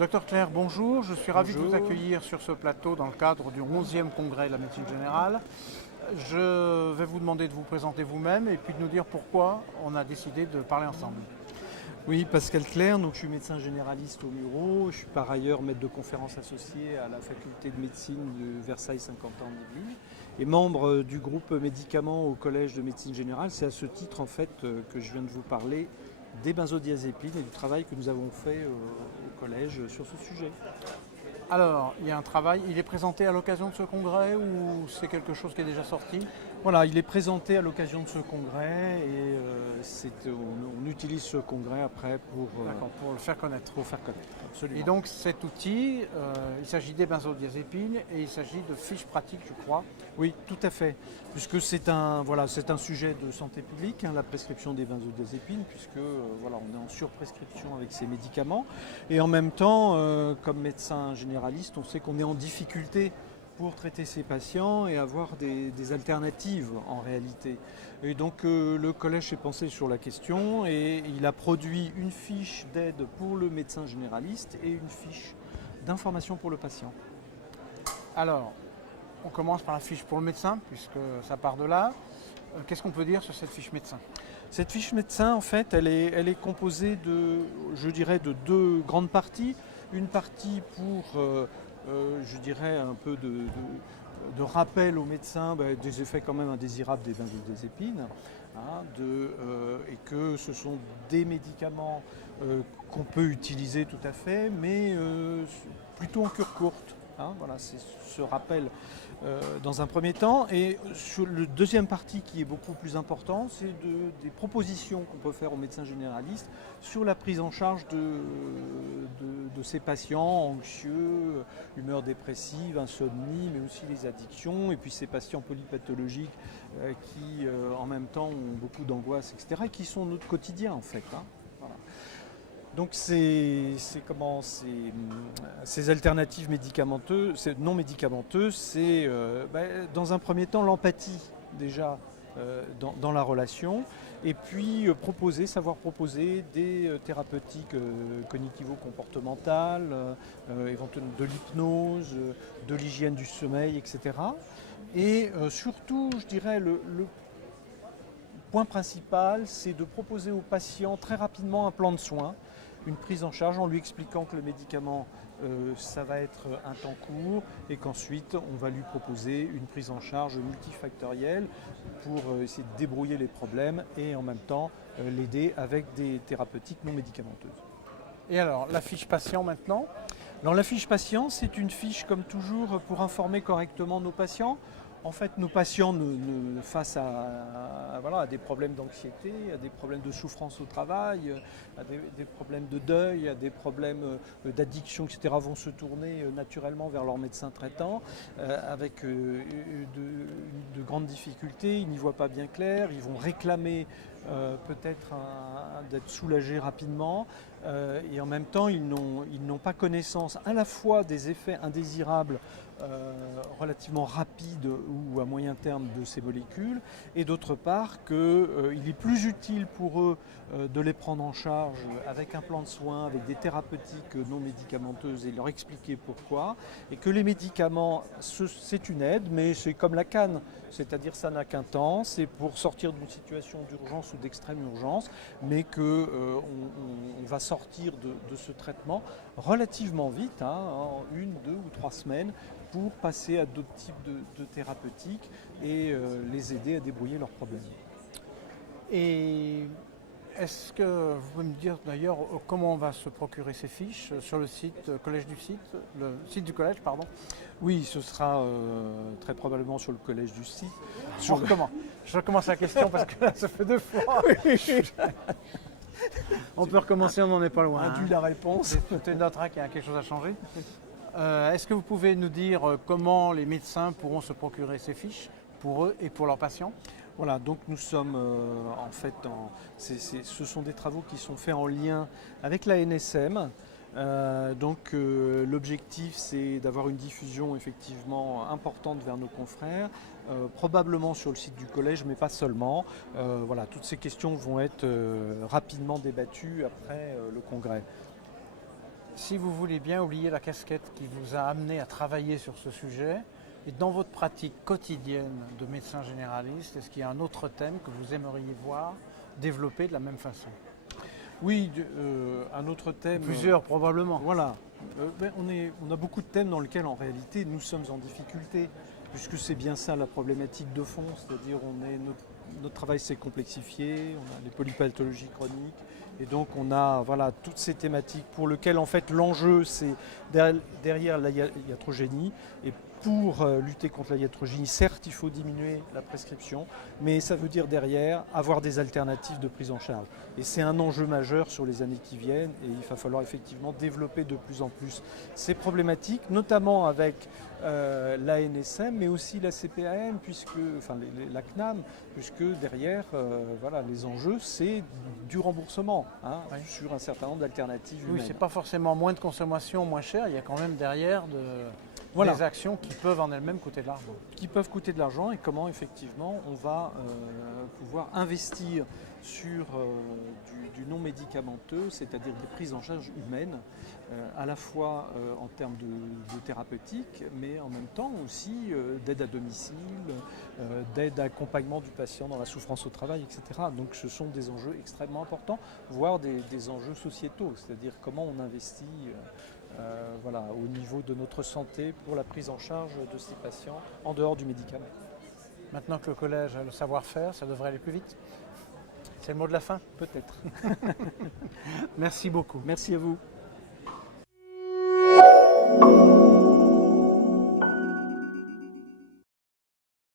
Docteur Clerc, bonjour. Je suis ravi de vous Bonjour. accueillir sur ce plateau dans le cadre du 11e congrès de la médecine générale. Je vais vous demander de vous présenter vous-même et puis de nous dire pourquoi on a décidé de parler ensemble. Oui, Pascal Clerc, donc je suis médecin généraliste au Muro. Je suis par ailleurs maître de conférence associé à la faculté de médecine de Versailles 50 ans de Yvelines et membre du groupe médicaments au collège de médecine générale. C'est à ce titre en fait que je viens de vous parler des benzodiazépines et du travail que nous avons fait au collège sur ce sujet. Alors, il y a un travail, il est présenté à l'occasion de ce congrès ou c'est quelque chose qui est déjà sorti? Voilà, il est présenté à l'occasion de ce congrès et on utilise ce congrès après Pour le faire connaître. pour faire connaître. Absolument. Et donc cet outil, il s'agit des benzodiazépines et il s'agit de fiches pratiques, je crois. Oui, tout à fait. Puisque c'est un sujet de santé publique, la prescription des benzodiazépines, puisque on est en surprescription avec ces médicaments. Et en même temps, comme médecin généraliste, on sait qu'on est en difficulté pour traiter ces patients et avoir des alternatives en réalité. Et donc le collège s'est pensé sur la question et il a produit une fiche d'aide pour le médecin généraliste et une fiche d'information pour le patient. Alors, on commence par la fiche pour le médecin, puisque ça part de là. Qu'est-ce qu'on peut dire sur cette fiche médecin? Cette fiche médecin, en fait, elle est composée de, je dirais, de deux grandes parties. Une partie pour, je dirais, un peu de rappel aux médecins des effets quand même indésirables des benzodiazépines, et que ce sont des médicaments qu'on peut utiliser tout à fait, mais plutôt en cure courte. Voilà, c'est ce rappel dans un premier temps. Et sur le deuxième partie qui est beaucoup plus important, c'est des propositions qu'on peut faire aux médecins généralistes sur la prise en charge de ces patients anxieux, humeur dépressive, insomnie, mais aussi les addictions, et puis ces patients polypathologiques qui en même temps ont beaucoup d'angoisse, etc., et qui sont notre quotidien en fait. Voilà. Donc ces alternatives médicamenteuses, non médicamenteuses, c'est dans un premier temps l'empathie déjà dans la relation, et puis savoir proposer des thérapeutiques cognitivo-comportementales, éventuellement de l'hypnose, de l'hygiène du sommeil, etc. Et surtout, je dirais, le point principal, c'est de proposer au patient très rapidement un plan de soins, une prise en charge en lui expliquant que le médicament, ça va être un temps court et qu'ensuite on va lui proposer une prise en charge multifactorielle pour essayer de débrouiller les problèmes et en même temps l'aider avec des thérapeutiques non médicamenteuses. Et alors, la fiche patient maintenant? Alors la fiche patient, c'est une fiche comme toujours pour informer correctement nos patients. En fait, nos patients face à des problèmes d'anxiété, à des problèmes de souffrance au travail, à des problèmes de deuil, à des problèmes d'addiction, etc., vont se tourner naturellement vers leur médecin traitant avec de grandes difficultés. Ils n'y voient pas bien clair, ils vont réclamer peut-être d'être soulagés rapidement et en même temps ils n'ont pas connaissance à la fois des effets indésirables relativement rapides ou à moyen terme de ces molécules et d'autre part qu'il est plus utile pour eux de les prendre en charge avec un plan de soins, avec des thérapeutiques non médicamenteuses et leur expliquer pourquoi, et que les médicaments c'est une aide mais c'est comme la canne, c'est-à-dire ça n'a qu'un temps, c'est pour sortir d'une situation d'urgence ou d'extrême urgence, mais qu'on va sortir de ce traitement relativement vite, en 1, 2 ou 3 semaines, pour passer à d'autres types de thérapeutiques et les aider à débrouiller leurs problèmes. Et est-ce que vous pouvez me dire d'ailleurs comment on va se procurer ces fiches sur le site le site du collège, pardon? Oui, ce sera très probablement sur le collège du site. Je recommence la question parce que là, ça fait 2 fois. On peut recommencer, on n'en est pas loin. Induit la réponse. C'est notre qu'il y a quelque chose à changer. Est-ce que vous pouvez nous dire comment les médecins pourront se procurer ces fiches pour eux et pour leurs patients? Voilà, donc nous sommes en fait, ce sont des travaux qui sont faits en lien avec la NSM. L'objectif c'est d'avoir une diffusion effectivement importante vers nos confrères, probablement sur le site du collège mais pas seulement. Toutes ces questions vont être rapidement débattues après le congrès. Si vous voulez bien oublier la casquette qui vous a amené à travailler sur ce sujet, et dans votre pratique quotidienne de médecin généraliste, est-ce qu'il y a un autre thème que vous aimeriez voir développé de la même façon? Oui, un autre thème. Plusieurs probablement. Voilà. On a beaucoup de thèmes dans lesquels en réalité nous sommes en difficulté, puisque c'est bien ça la problématique de fond, c'est-à-dire notre travail s'est complexifié, on a les polypathologies chroniques, et donc on a toutes ces thématiques pour lesquelles en fait l'enjeu c'est derrière la iatrogénie, et pour lutter contre la iatrogénie, certes il faut diminuer la prescription, mais ça veut dire derrière avoir des alternatives de prise en charge. Et c'est un enjeu majeur sur les années qui viennent, et il va falloir effectivement développer de plus en plus ces problématiques, notamment avec l'ANSM, mais aussi la CPAM, la CNAM, puisque derrière, les enjeux, c'est du remboursement sur un certain nombre d'alternatives humaines. Oui, c'est pas forcément moins de consommation, moins cher, il y a quand même derrière des actions qui peuvent en elles-mêmes coûter de l'argent. Qui peuvent coûter de l'argent, et comment effectivement on va pouvoir investir sur du non médicamenteux, c'est-à-dire des prises en charge humaines, à la fois en termes de thérapeutique, mais en même temps aussi d'aide à domicile, d'aide à accompagnement du patient dans la souffrance au travail, etc. Donc ce sont des enjeux extrêmement importants, voire des enjeux sociétaux, c'est-à-dire comment on investit au niveau de notre santé pour la prise en charge de ces patients en dehors du médicament. Maintenant que le collège a le savoir-faire, ça devrait aller plus vite. C'est le mot de la fin? Peut-être. Merci beaucoup. Merci à vous.